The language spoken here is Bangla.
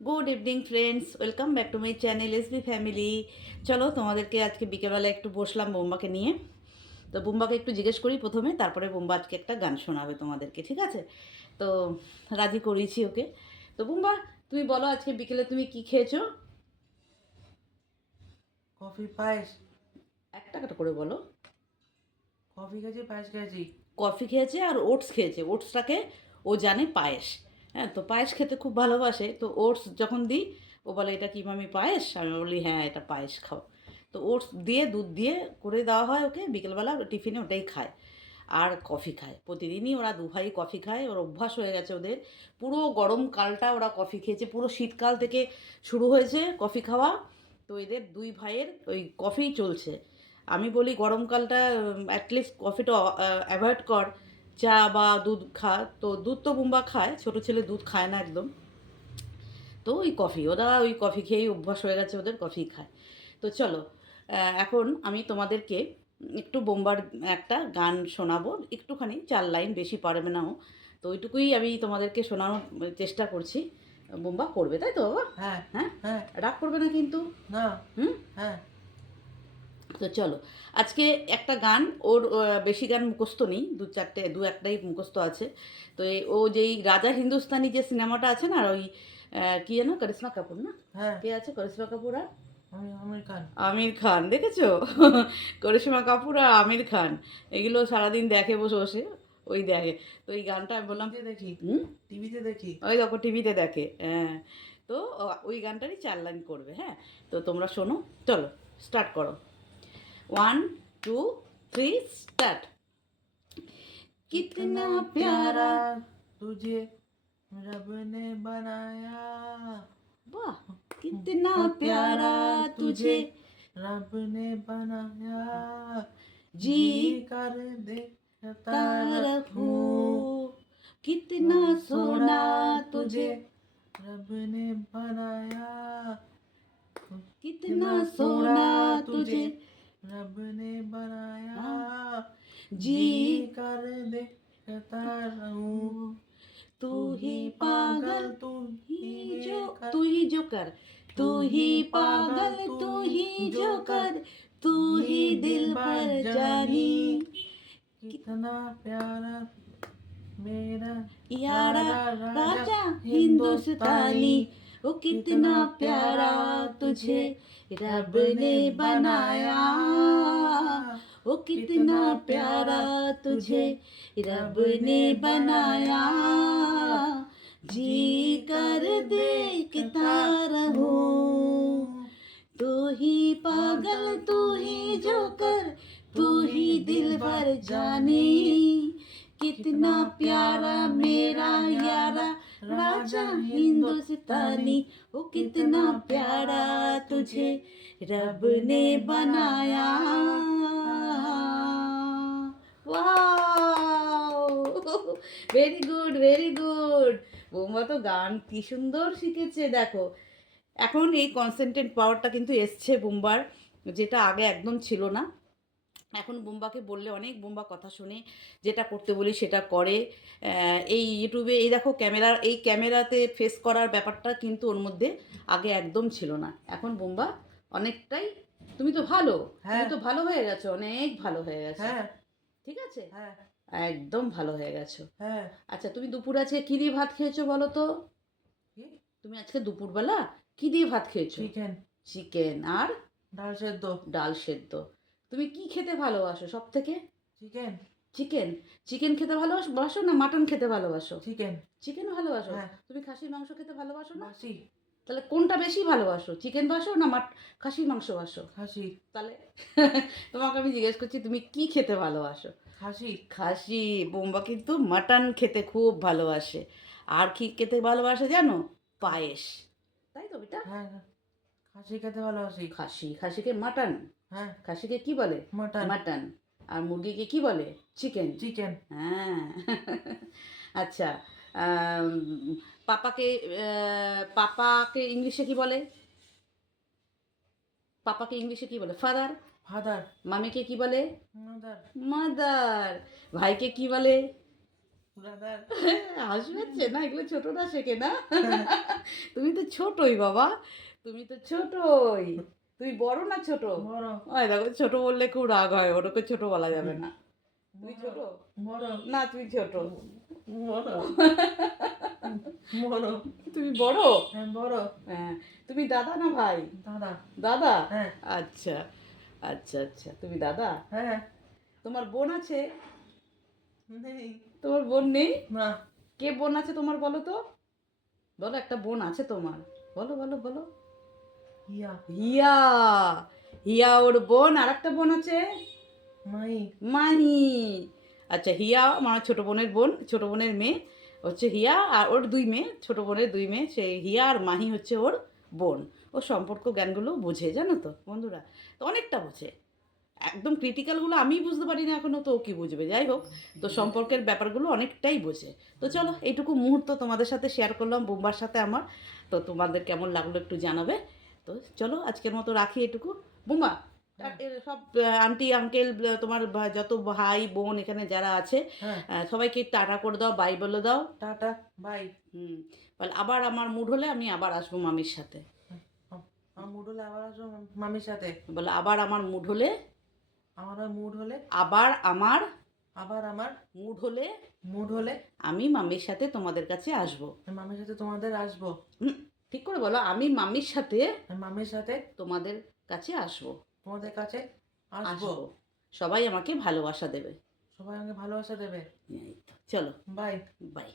Good evening friends, welcome back to my channel SB family. চলো তোমাদেরকে আজকে বিকেলবেলা একটু বসলাম বোম্বাকে নিয়ে। তো বোম্বাকে একটু জিজ্ঞেস করি প্রথমে, তারপরে বোম্বা আজকে একটা গান শোনাবে তোমাদেরকে, ঠিক আছে? তো রাজি করিয়েছি ওকে। তো বোম্বা, তুমি বলো আজকে বিকেলে তুমি কি খেয়েছো? কফি পায়েস। একটা একটা করে বলো। কফি খেয়েছি, পায়েস খেয়েছি। কফি খেয়েছে আর ওটস খেয়েছে। ওটসটাকে ও জানে পায়েস। হ্যাঁ, তো পায়েস খেতে খুব ভালোবাসে। তো ওটস যখন দিই, ও বলে এটা কি মামি পায়েস? আমি বলি হ্যাঁ, এটা পায়েস খাও। তো ওটস দিয়ে দুধ দিয়ে করে দেওয়া হয় ওকে, বিকেলবেলা টিফিনে ওটাই খায়। আর কফি খায় প্রতিদিনই, ওরা দু ভাই কফি খায়, ওর অভ্যাস হয়ে গেছে ওদের। পুরো গরমকালটা ওরা কফি খেয়েছে, পুরো শীতকাল থেকে শুরু হয়েছে কফি খাওয়া। তো এদের দুই ভাইয়ের ওই কফিই চলছে। আমি বলি গরমকালটা অ্যাটলিস্ট কফিটা অ্যাভয়েড কর, চা বা দুধ খা। তো দুধ তো বুম্বা খায়, ছোটো ছেলে দুধ খায় না একদম। তো ওই কফি, ওরা ওই কফি খেয়েই অভ্যাস হয়ে গেছে, ওদের কফি খায়। তো চলো, এখন আমি তোমাদেরকে একটু বোম্বার একটা গান শোনাবো, একটুখানি 4 লাইন, বেশি পারবে না ও। তো ওইটুকুই আমি তোমাদেরকে শোনানোর চেষ্টা করছি। বোম্বা করবে তাই তো বাবা? হ্যাঁ। হ্যাঁ, হ্যাঁ। রাগ করবে না কিন্তু? না। হুম। হ্যাঁ। তো চলো, আজকে একটা গান ওর, বেশি গান মুখস্থ নেই, দু একটাই মুখস্থ আছে। তো ও যেই রাজা হিন্দুস্তানি যে সিনেমাটা আছে না, আর ওই কি যেন, করিশ্মা কাপুর না? হ্যাঁ। কে আছে করিশ্মা কাপুর আর আমি আমির খান। আমির খান, দেখেছো? করিশ্মা কাপুর আর আমির খান এগুলো সারাদিন দেখে বসে বসে, ওই দেখে। তো এই গানটা আমি বললাম। টিভিতে দেখি। হুম। টিভিতে দেখি। ওই দেখো টিভিতে দেখে, হ্যাঁ। তো ওই গানটারই 4 লাইন করবে, হ্যাঁ। তো তোমরা শোনো, চলো স্টার্ট করো। 1 2 3 स्टार्ट। कितना प्यारा। तुझे रब ने बनाया। वाह, कितना प्यारा तुझे रब ने बनाया। जी कर देखता रहूं। कितना सोना तुझे, रब ने बनाया। कितना सोना तुझे रब ने बनाया। जी कर देखता रहूं। तू ही पागल, तू ही तू ही जो कर, तू ही पागल, तू ही जो कर, तू ही दिल पर जानी। कितना प्यारा मेरा यारा राजा हिंदुस्तानी, ओ कितना प्यारा तुझे रब ने बनाया। ओ कितना प्यारा तुझे रब ने बनाया। जी कर देखता रहूं। तू ही पागल, तू ही जोकर, तू ही दिल भर जाने। कितना प्यारा मेरा यारा राजा हिंदुस्तानी, ओ कितना प्यारा तुझे रब ने बनाया। Very good, very good. বৌমা তো গান কি সুন্দর শিখেছে দেখো। এখন এই কনসেন্ট্রেট পাওয়ারটা কিন্তু এসছে বুম্বার, যেটা আগে একদম ছিল না। এখন বুম্বাকে বললে অনেক বুম্বা কথা শুনে, যেটা করতে বলি সেটা করে। এই ইউটিউবে এই দেখো, এই ক্যামেরাতে ফেস করার ব্যাপারটা কিন্তু ওর মধ্যে আগে একদম ছিল না। এখন বুম্বা অনেকটাই, তুমি তো ভালো, তুমি হ্যাঁ। তো ভালো হয়ে গেছো, অনেক ভালো হয়ে গেছো। হ্যাঁ। ঠিক আছে, হ্যাঁ। একদম ভালো হয়ে গেছো। হ্যাঁ। আচ্ছা, তুমি দুপুর আজকে কী দিয়ে ভাত খেয়েছো বলো তো? কি? তুমি আজকে দুপুরবেলা কী দিয়ে ভাত খেয়েছো? চিকেন। চিকেন আর ডাল সেদ্ধ। ডাল সেদ্ধ। তুমি কি খেতে ভালোবাসো সব থেকে? চিকেন। চিকেন। চিকেন খেতে ভালোবাসো না মাটন খেতে ভালোবাসো? চিকেন। চিকেন ভালোবাসো। হ্যাঁ। তুমি খাসির মাংস খেতে ভালোবাসো না? বাসি। তাহলে কোনটা বেশি ভালোবাসো, চিকেন বাসো না খাসির মাংস বাসো? খাসি। তাহলে তোমাকে আমি জিজ্ঞেস করছি তুমি কি খেতে ভালোবাসো? খাসি। খাসি। বোম্বা কিন্তু মাটন খেতে খুব ভালোবাসে। আর কি খেতে ভালোবাসে জানো? পায়েস। তাই তো বেটা? হ্যাঁ। খাসি খেতে ভালোবাসি। খাসি, খাসিকে মাটন। হ্যাঁ। খাসিকে কি বলে? মাটন। মাটন। আর মুরগিকে কি বলে? চিকেন। চিকেন। হ্যাঁ। আচ্ছা, আম, পাপাকে ইংলিশে কি বলে? পাপাকে ইংলিশে কি বলে? ফাদার। ফাদার। মামিকে কি বলে? মাদার। মাদার। ভাইকে কি বলে? ব্রাদার। হাসি হচ্ছে না, এগুলো ছোটরা শেখে না। তুমি তো ছোটই বাবা, তুমি তো ছোটই। তুমি বড় না ছোট? বড়। ওই দেখো, ছোট বললে খুব রাগ হয়, ওরকে ছোট বলা যাবে না। তুমি ছোট? বড়। না, তুমি ছোট। বড়। বড়। তুমি বড়? হ্যাঁ বড়। হ্যাঁ। তুমি দাদা না ভাই? দাদা। দাদা? হ্যাঁ। আচ্ছা আচ্ছা আচ্ছা, তুমি দাদা। হ্যাঁ। তোমার বোন আছে? নেই। তোমার বোন নেই? না। কে বোন আছে তোমার, বলো তো? বলো, একটা বোন আছে তোমার, বলো বলো বলো। হিয়া। হিয়া। হিয়া ওর বোন, আর একটা বোন আছে মাই। মাহি। আচ্ছা, হিয়া আমার ছোট বোনের বোন, ছোট বোনের মেয়ে হচ্ছে হিয়া, আর ওর দুই মেয়ে, ছোট বোনের দুই মেয়ে, সেই হিয়া আর মাহি হচ্ছে ওর বোন। ও সম্পর্ক জ্ঞানগুলো বোঝে, জানো তো বন্ধুরা, তো অনেকটা বোঝে। একদম ক্রিটিক্যালগুলো আমি বুঝতে পারি না এখনও, তো ও কি বুঝবে? যাই হোক, তো সম্পর্কের ব্যাপারগুলো অনেকটাই বোঝে। তো চলো, এইটুকু মুহূর্ত তোমাদের সাথে শেয়ার করলাম বুম্বার সাথে আমার। তো তোমাদের কেমন লাগলো একটু জানাবে। তো চলো, আজকের মতো রাখি এটুকু। বুম্বা, সব আন্টি আঙ্কেল, তোমার যত ভাই বোন এখানে যারা আছে, হ্যাঁ। সবাইকে টাটা করে দাও, বাই বলে দাও। Tata bye. হুম। বলে আবার আমার মুড হলে আমি আবার আসবো মামির সাথে। আমার মুড হলে আবার আসবো মামির সাথে। বলে আবার আমার মুড হলে, আমার মুড হলে, আবার আমার আবার আমার মুড হলে মুড হলে আমি মামির সাথে তোমাদের কাছে আসবো। মামির সাথে তোমাদের আসবো। ঠিক করে বলো, আমি মামির সাথে মামির সাথে তোমাদের কাছে আসবো। তোমাদের কাছে আসবো। আসবো। সবাই আমাকে ভালোবাসা দেবে। সবাই আমাকে ভালোবাসা দেবে। এই তো, চলো, বাই। বাই।